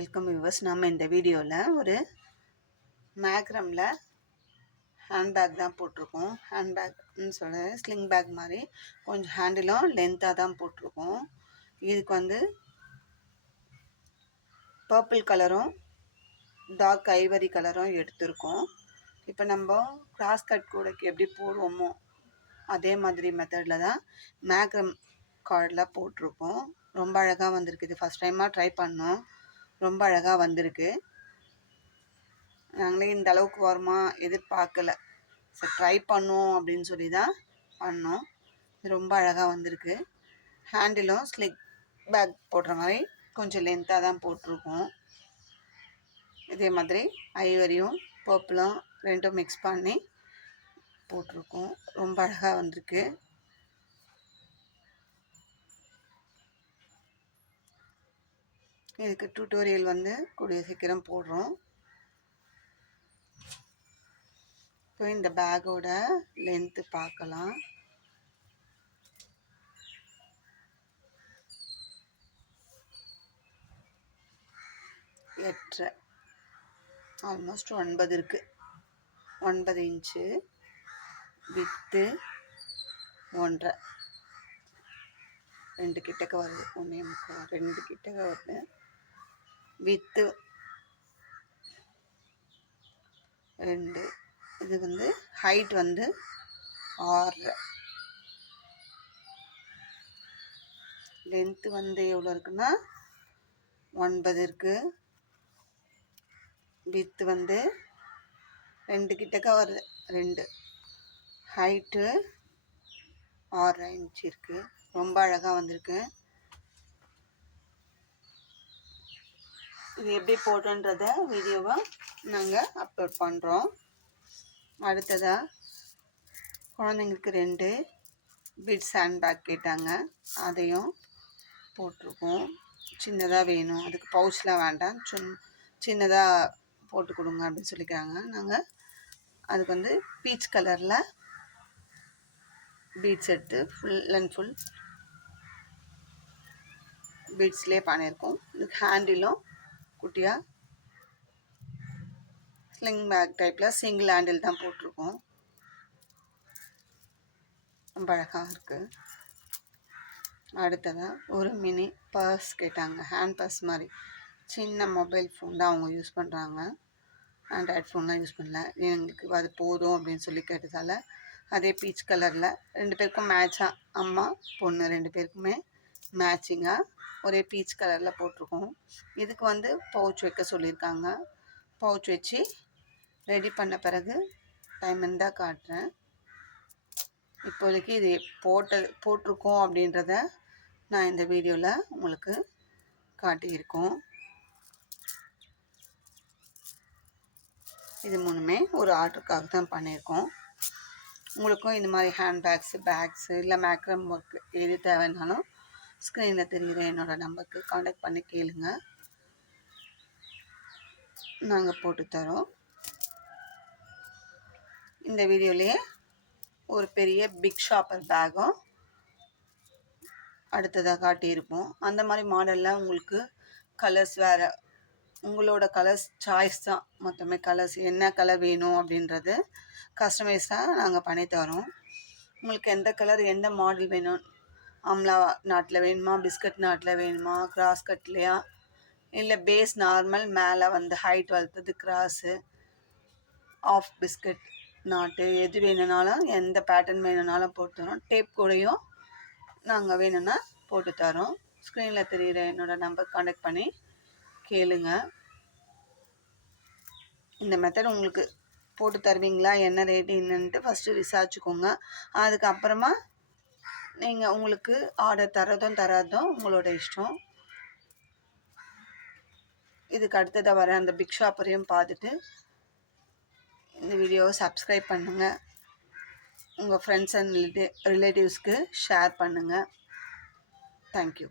Welcome viewers. நம்ம இந்த வீடியோவில் ஒரு மேக்ரமில் ஹேண்ட்பேக் தான் போட்டிருக்கோம். ஹேண்ட்பேக்னு சொல்ல ஸ்லிங் பேக் மாதிரி கொஞ்சம் ஹேண்டிலும் லென்த்தாக தான் போட்டிருக்கோம். இதுக்கு வந்து பர்பிள் கலரும் டார்க் ஐவரி கலரும் எடுத்திருக்கோம். இப்போ நம்ம கிராஸ் கட் கூடைக்கு எப்படி போடுவோமோ அதே மாதிரி மெத்தடில் தான் மேக்ரம் கார்டில் போட்டிருக்கோம். ரொம்ப அழகாக வந்திருக்கு. இது ஃபஸ்ட் டைமாக ட்ரை பண்ணோம். ரொம்ப அழகாக வந்திருக்கு. நாங்களே இந்த அளவுக்கு வருமா எதிர்பார்க்கல. சரி ட்ரை பண்ணுவோம் அப்படின்னு சொல்லி தான் பண்ணோம். இது ரொம்ப அழகாக வந்திருக்கு. ஹேண்டிலும் ஸ்லிக் பேக் போடுற மாதிரி கொஞ்சம் லென்த்தாக தான் போட்டிருக்கோம். இதே மாதிரி ஐவரியும் பர்பிளும் ரெண்டும் மிக்ஸ் பண்ணி போட்டிருக்கோம். ரொம்ப அழகாக வந்திருக்கு. இதுக்கு டியூட்டோரியல் வந்து கூடிய சீக்கிரம் போடுறோம். இப்போ இந்த பேக்கோட லென்த்து பார்க்கலாம். எட்டரை ஆல்மோஸ்ட் 9 இருக்குது. 9 இன்ச்சு. வித்து 1.5 2 கிட்டக்க வருது. 1.25 2 கிட்டக்க வருது. வித்து 2. இது வந்து ஹைட் வந்து 6. லென்த்து வந்து எவ்வளோ இருக்குன்னா 9 இருக்குது. வித்து வந்து 2 கிட்டக்க வருது. 2. ஹைட்டு 6 இன்ச்சு இருக்குது. ரொம்ப அழகாக வந்திருக்கு. இது எப்படி போட்டோன்றத வீடியோவை நாங்கள் அப்லோட் பண்ணுறோம். அடுத்ததாக குழந்தைங்களுக்கு 2 பிட்ஸ் ஹேண்ட்பேக் கேட்டாங்க. அதையும் போட்டிருக்கோம். சின்னதாக வேணும், அதுக்கு பவுச்லாம் வேண்டாம், சின்னதாக போட்டு கொடுங்க அப்படின்னு சொல்லிக்கிறாங்க. நாங்கள் அதுக்கு வந்து பீச் கலரில் பீட்ஸ் எடுத்து ஃபுல் அண்ட் ஃபுல் பீட்ஸ்லேயே பண்ணியிருக்கோம். இதுக்கு ஹேண்டிலும் குட்டியாக ஸ்லிங் பேக் டைப்பில் சிங்கிள் ஹேண்டில் தான் போட்டிருக்கோம். ரொம்ப அழகாக இருக்குது. அடுத்ததாக ஒரு மினி பர்ஸ் கேட்டாங்க. ஹேண்ட் பர்ஸ் மாதிரி சின்ன மொபைல் ஃபோன் தான் அவங்க யூஸ் பண்ணுறாங்க. ஆண்ட்ராய்ட் ஃபோன்லாம் யூஸ் பண்ணல. எங்களுக்கு அது போதும் அப்படின்னு சொல்லி கேட்டதால் அதே பீச் கலரில் 2 பேருக்கும் மேட்சாக, அம்மா பொண்ணு 2 பேருக்குமே மேட்சிங்காக ஒரே பீச் கலரில் போட்டிருக்கோம். இதுக்கு வந்து பவுச் வைக்க சொல்லியிருக்காங்க. பவுச் வச்சு ரெடி பண்ண பிறகு டைம் இருந்தால் காட்டுறேன். இப்போதைக்கு இது போட்டிருக்கோம் அப்படின்றத நான் இந்த வீடியோவில் உங்களுக்கு காட்டியிருக்கோம். இது மூணுமே ஒரு ஆர்டருக்காக தான் பண்ணியிருக்கோம். உங்களுக்கும் இந்த மாதிரி பேக்ஸு இல்லை மேக்ரம் ஒர்க்கு எது தேவைன்னாலும் ஸ்க்ரீனில் தெரிகிற என்னோடய நம்பருக்கு காண்டாக்ட் பண்ணி கேளுங்க. நாங்கள் போட்டுத்தரோம். இந்த வீடியோலேயே ஒரு பெரிய பிக் ஷாப்பர் பேக்கும் அடுத்ததாக காட்டியிருப்போம். அந்த மாதிரி மாடலில் உங்களுக்கு கலர்ஸ் வேறு, உங்களோட கலர்ஸ் சாய்ஸ் தான். மொத்தமே கலர்ஸ் என்ன கலர் வேணும் அப்படின்றது கஸ்டமைஸாக நாங்கள் பண்ணித்தரோம். உங்களுக்கு எந்த கலர் எந்த மாடல் வேணும், ஆம்லா நாட்டில் வேணுமா, பிஸ்கட் நாட்டில் வேணுமா, கிராஸ் கட்லையா, இல்லை பேஸ் நார்மல் மேலே வந்து ஹைட் வளர்த்தது கிராஸு, ஆஃப் பிஸ்கட் நாட்டு, எது வேணும்னாலும் எந்த பேட்டர்ன் வேணும்னாலும் போட்டுத்தரோம். டேப் கூடையும் நாங்கள் வேணும்னா போட்டுத்தரோம். ஸ்க்ரீனில் தெரிகிற என்னோடய நம்பர் காண்டாக்ட் பண்ணி கேளுங்க. இந்த மெத்தட் உங்களுக்கு போட்டு தருவீங்களா, என்ன ரேட்டு என்னன்ட்டு ஃபஸ்ட்டு விசாரிச்சுக்கோங்க. அதுக்கப்புறமா நீங்கள் உங்களுக்கு ஆர்டர் தராதும் உங்களோட இஷ்டம். இதுக்கு அடுத்ததாக வர அந்த பிக் ஷாப்பரையும் பார்த்துட்டு இந்த வீடியோவை சப்ஸ்கிரைப் பண்ணுங்கள். உங்கள் ஃப்ரெண்ட்ஸ் அண்ட் ரிலேட்டிவ்ஸ்க்கு ஷேர் பண்ணுங்கள். தேங்க்யூ.